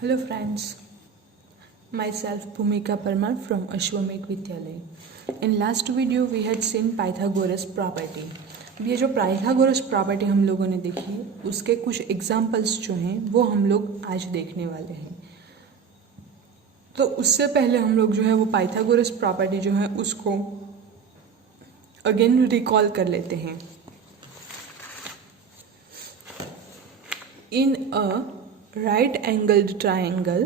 Hello friends, myself Bhumika Parmar from Ashwamekh Vidyalaya. In last video we had seen Pythagoras property. अब ये जो Pythagoras property हम लोगों ने देखी उसके कुछ एग्जाम्पल्स जो हैं वो हम लोग आज देखने वाले हैं। तो उससे पहले हम लोग जो है वो पाइथागोरस प्रॉपर्टी जो है उसको अगेन रिकॉल कर लेते हैं। In a right-angled triangle,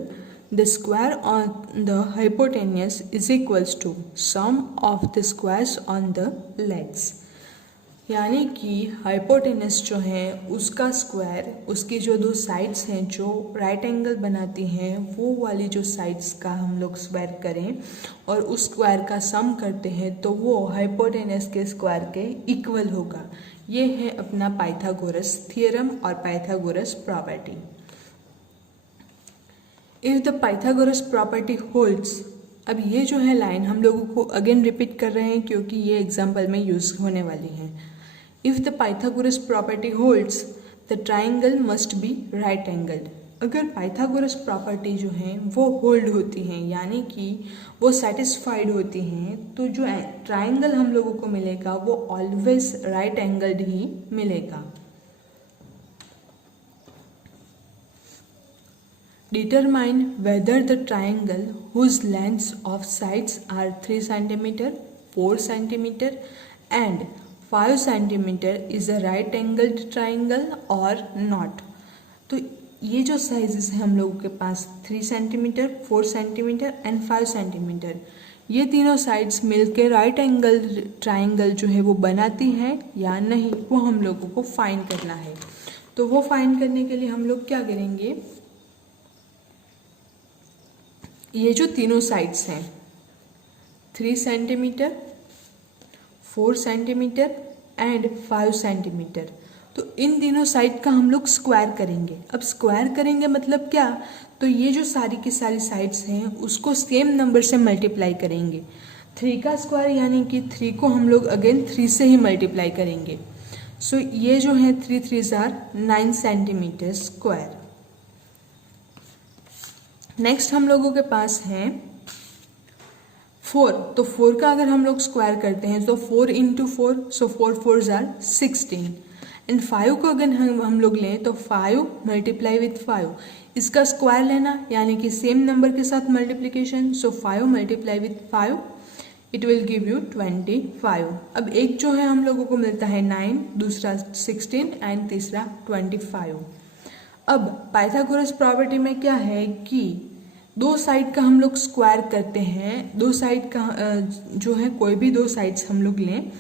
the square on the hypotenuse is equals to sum of the squares on the legs. यानी कि हाइपोटेनस जो है उसका स्क्वायर, उसकी जो दो साइड्स हैं जो राइट एंगल बनाती हैं वो वाली जो साइड्स का हम लोग स्क्वायर करें और उस स्क्वायर का सम करते हैं तो वो हाइपोटेनस के स्क्वायर के इक्वल होगा। ये है अपना पाइथागोरस थ्योरम और Pythagoras property. If the Pythagoras property holds, अब ये जो है लाइन हम लोगों को अगेन रिपीट कर रहे हैं क्योंकि ये एग्जाम्पल में यूज होने वाली है। If the Pythagoras property holds the triangle must be right angled. अगर पाइथागोरस प्रॉपर्टी जो है वो होल्ड होती हैं यानी कि वो सेटिस्फाइड होती हैं तो जो ट्राइंगल हम लोगों को मिलेगा वो ऑलवेज राइट एंगल्ड ही मिलेगा। Determine whether the triangle whose lengths of sides are 3 cm, 4 cm and 5 cm is a right angled triangle or not। तो ये जो साइजेस हैं हम लोगों के पास 3 cm, 4 cm एंड 5 cm, ये तीनों साइड्स मिलके राइट एंगल ट्राइंगल जो है वो बनाती हैं या नहीं वो हम लोगों को फाइंड करना है। तो वो फाइंड करने के लिए हम लोग क्या करेंगे, ये जो तीनों साइड्स हैं 3 cm, 4 cm एंड 5 cm, तो इन तीनों साइड का हम लोग स्क्वायर करेंगे। अब स्क्वायर करेंगे मतलब क्या, तो ये जो सारी की सारी साइड्स हैं उसको सेम नंबर से मल्टीप्लाई करेंगे। 3 का स्क्वायर यानी कि 3 को हम लोग अगेन 3 से ही मल्टीप्लाई करेंगे। सो ये जो है 3 3s are 9 cm square. Next हम लोगों के पास है 4, तो 4 का अगर हम लोग स्क्वायर करते हैं तो 4 into 4, so 4 4s are 16 and 5 को अगर हम लोग लें तो 5 मल्टीप्लाई विथ 5, इसका स्क्वायर लेना यानी कि सेम नंबर के साथ multiplication, so 5 multiply with 5 it will give you 25। अब एक जो है हम लोगों को मिलता है 9, दूसरा 16 एंड तीसरा 25। अब पाइथागोरस प्रॉपर्टी में क्या है कि दो साइड का हम लोग स्क्वायर करते हैं, दो साइड का जो है कोई भी दो साइड्स हम लोग लें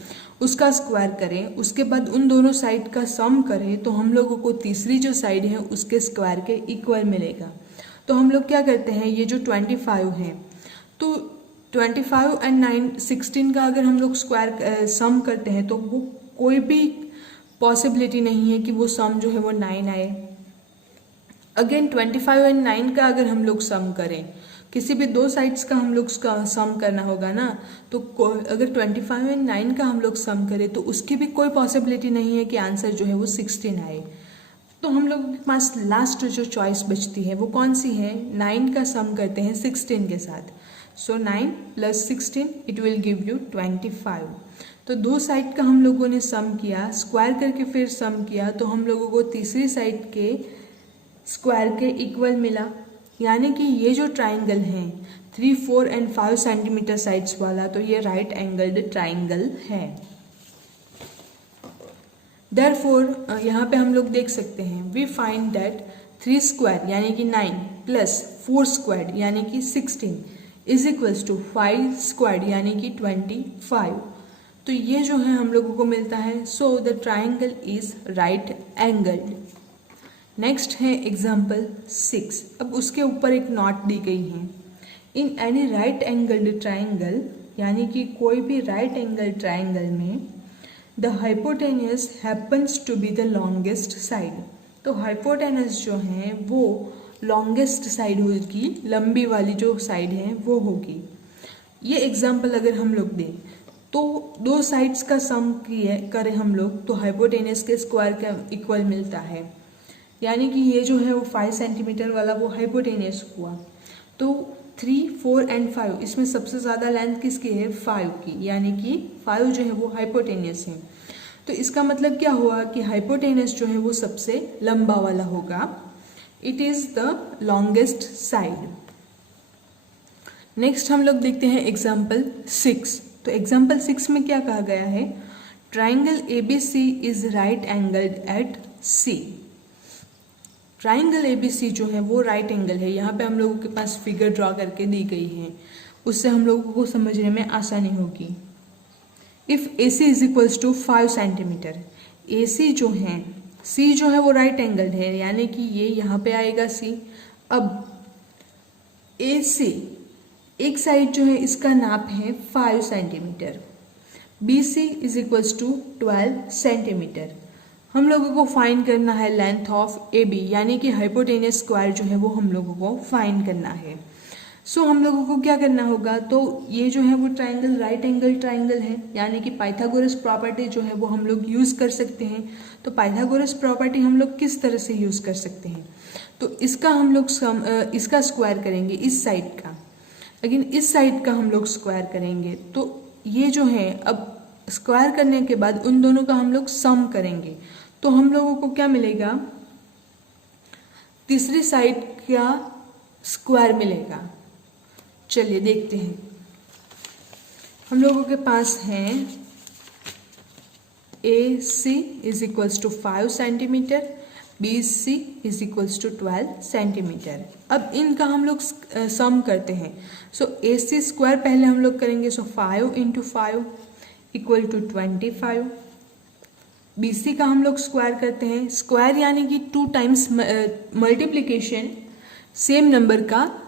उसका स्क्वायर करें, उसके बाद उन दोनों साइड का सम करें तो हम लोगों को तीसरी जो साइड है उसके स्क्वायर के इक्वल मिलेगा। तो हम लोग क्या करते हैं, ये जो 25 है तो 25 एंड 9 16 का अगर हम लोग स्क्वायर सम करते हैं तो वो कोई भी पॉसिबिलिटी नहीं है कि वो सम जो है वो 9 आए। अगेन 25 एंड 9 का अगर हम लोग सम करें, किसी भी दो साइड्स का हम लोग उसका सम करना होगा ना, तो अगर 25 एंड 9 का हम लोग सम करें तो उसकी भी कोई पॉसिबिलिटी नहीं है कि आंसर जो है वो 16 आए। तो हम लोगों के पास लास्ट जो चॉइस बचती है वो कौन सी है, 9 का सम करते हैं 16 के साथ, सो 9 + 16 इट विल गिव यू 25। तो दो साइड का हम लोगों ने सम किया, स्क्वायर करके फिर सम किया तो हम लोगों को तीसरी साइड के स्क्वायर के इक्वल मिला, यानी कि ये जो ट्राइंगल है 3 4 एंड 5 cm साइड्स वाला तो ये राइट एंगल्ड ट्राइंगल है। देयरफॉर यहाँ पे हम लोग देख सकते हैं वी फाइंड दैट 3 स्क्वायर यानी कि 9 प्लस 4 स्क्वायर यानी कि 16 इज इक्वल्स टू 5 स्क्वायर यानी कि 25। तो ये जो है हम लोगों को मिलता है, so the triangle is right angled. Next है एग्जाम्पल 6। अब उसके ऊपर एक नोट दी गई है, in any right angled triangle यानी कि कोई भी राइट एंगल ट्राइंगल में the hypotenuse happens to be the longest side. तो हाइपोटेनस जो है वो लॉन्गेस्ट साइड होगी, लंबी वाली जो साइड है वो होगी। ये एग्जाम्पल अगर हम लोग दें तो दो साइड्स का सम करें हम लोग तो हाइपोटेनस के स्क्वायर का इक्वल मिलता है। यानी कि ये जो है वो 5 सेंटीमीटर वाला वो हाइपोटेनियस हुआ। तो 3, 4 एंड 5 इसमें सबसे ज़्यादा लेंथ किसकी है? 5 की, यानी कि 5 जो है वो हाइपोटेनियस है। तो इसका मतलब क्या हुआ कि हाइपोटेनियस जो है वो सबसे लंबा वाला होगा। It is the longest side. Next हम लोग देखते हैं एग्जाम्पल 6। तो एग्जाम्पल 6 में क्या कहा गया है? Triangle ABC is right angled at C। Triangle ABC जो है वो राइट एंगल है। यहाँ पे हम लोगों के पास फिगर ड्रॉ करके दी गई है, उससे हम लोगों को समझने में आसानी होगी। If AC is equals to 5 centimetre, AC जो है, C जो है वो राइट एंगल है, यानी कि ये यहाँ पे आएगा C। अब AC एक साइड जो है इसका नाप है 5 centimetre. BC is equals to 12 centimetre. हम लोगों को फाइंड करना है लेंथ ऑफ AB, यानी कि हाइपोटेनियस स्क्वायर जो है वो हम लोगों को फाइंड करना है। सो हम लोगों को क्या करना होगा? तो ये जो है वो ट्राइंगल राइट एंगल ट्राइंगल है, यानी कि पाइथागोरस प्रॉपर्टी जो है वो हम लोग यूज़ कर सकते हैं। तो पाइथागोरस प्रॉपर्टी हम लोग किस तरह से यूज़ कर सकते हैं? तो इसका हम लोग इसका स्क्वायर करेंगे, इस साइड का, लेकिन इस साइड का हम लोग स्क्वायर करेंगे। तो ये जो है अब स्क्वायर करने के बाद उन दोनों का हम लोग सम करेंगे, तो हम लोगों को क्या मिलेगा? तीसरी साइड का स्क्वायर मिलेगा। चलिए देखते हैं। हम लोगों के पास है AC is equals to 5 centimetre, BC is equals to 12 centimetre. अब इनका हम लोग सम करते हैं। सो AC स्क्वायर पहले हम लोग करेंगे। सो 5 इंटू 5 इक्वल टू 25। BC का हम लोग स्क्वायर करते हैं। स्क्वायर यानी कि 2 टाइम्स मल्टीप्लिकेशन, सेम नंबर का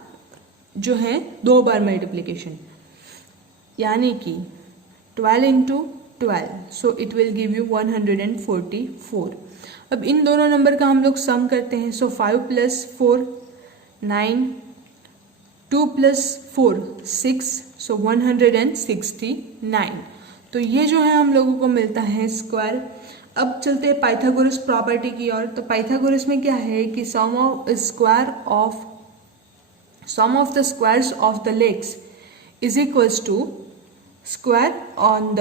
जो है 2 बार मल्टीप्लिकेशन, यानी कि 12 into 12, so it will give you 144। अब इन दोनों नंबर का हम लोग सम करते हैं। सो 5 प्लस 4 9, 2 प्लस 4 6, सो 169। तो ये जो है हम लोगों को मिलता है स्क्वायर। अब चलते हैं पाइथागोरस प्रॉपर्टी की ओर। तो पाइथागोरस में क्या है कि sum of the squares of the legs is equals to square on the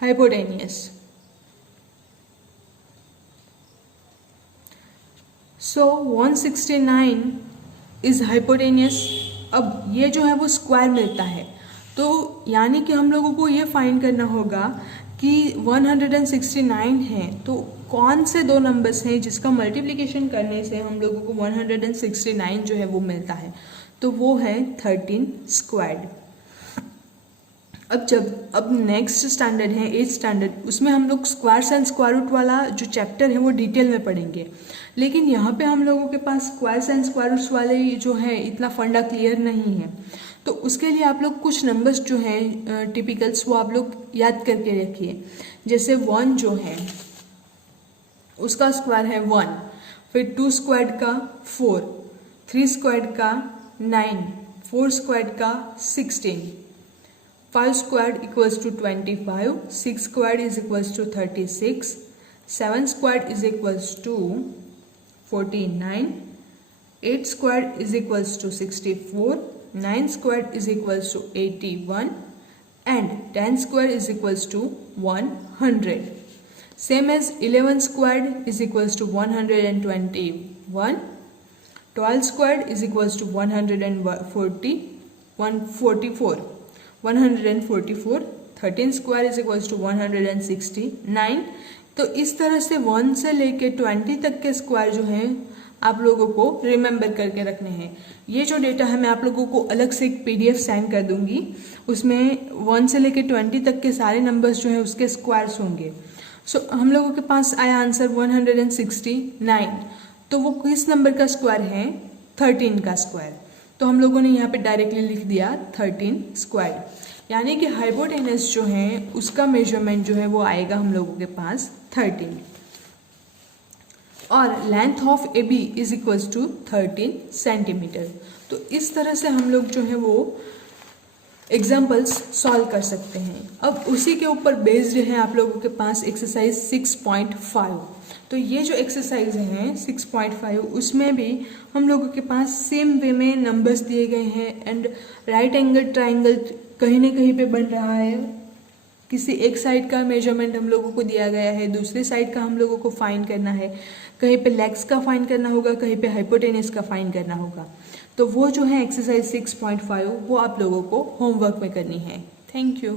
hypotenuse. So 169 is hypotenuse. अब ये जो है वो स्क्वायर मिलता है, तो यानी कि हम लोगों को ये फाइंड करना होगा कि 169 है, तो कौन से 2 नंबर्स हैं जिसका मल्टीप्लिकेशन करने से हम लोगों को 169 जो है वो मिलता है? तो वो है 13 स्क्वायर्ड। अब नेक्स्ट स्टैंडर्ड है 8th स्टैंडर्ड, उसमें हम लोग स्क्वायर्स एंड स्क्वायर रूट वाला जो चैप्टर है वो डिटेल में पढ़ेंगे। लेकिन यहाँ पे हम लोगों के पास स्क्वायर्स एंड स्क्वायर रूट्स वाले जो है इतना फंडा क्लियर नहीं है, तो उसके लिए आप लोग कुछ नंबर्स जो हैं टिपिकल्स वो आप लोग याद करके रखिए। जैसे 1 जो है उसका स्क्वायर है 1, फिर 2 स्क्वायर्ड का 4, 3 स्क्वायर्ड का 9, 4 स्क्वायर्ड का 16, 5 squared equals to 25, 6 squared is equals to 36, 7 squared is equals to 49, 8 squared is equals to 64, 9 squared is equals to 81 and 10 squared is equals to 100. Same as 11 squared is equals to 121, 12 squared is equals to 144, 13 square is equals to 169। तो इस तरह से 1 से लेके 20 तक के square जो हैं आप लोगों को रिमेंबर करके रखने हैं। ये जो डेटा है मैं आप लोगों को अलग से एक PDF सेंड कर दूंगी, उसमें 1 से लेके 20 तक के सारे नंबर्स जो हैं उसके स्क्वायर्स होंगे। सो हम लोगों के पास आया आंसर 169, तो वो किस नंबर का स्क्वायर है? 13 का स्क्वायर। तो हम लोगों ने यहाँ पे डायरेक्टली लिख दिया 13 स्क्वायर, यानी कि हाइपोटेनस जो है उसका मेजरमेंट जो है वो आएगा हम लोगों के पास 13 और length of AB is equals to 13 centimetre. तो इस तरह से हम लोग जो है वो एग्जाम्पल्स सॉल्व कर सकते हैं। अब उसी के ऊपर बेस्ड है आप लोगों के पास एक्सरसाइज 6.5। तो ये जो एक्सरसाइज है 6.5 उसमें भी हम लोगों के पास सेम वे में नंबर्स दिए गए हैं एंड राइट एंगल ट्राइंगल कहीं ना कहीं पे बन रहा है। किसी एक साइड का मेजरमेंट हम लोगों को दिया गया है, दूसरे साइड का हम लोगों को फाइंड करना है, कहीं पे लेग्स का फाइंड करना होगा, कहीं पे हाइपोटेनस का फाइंड करना होगा। तो वो जो है एक्सरसाइज 6.5 वो आप लोगों को होमवर्क में करनी है। Thank you.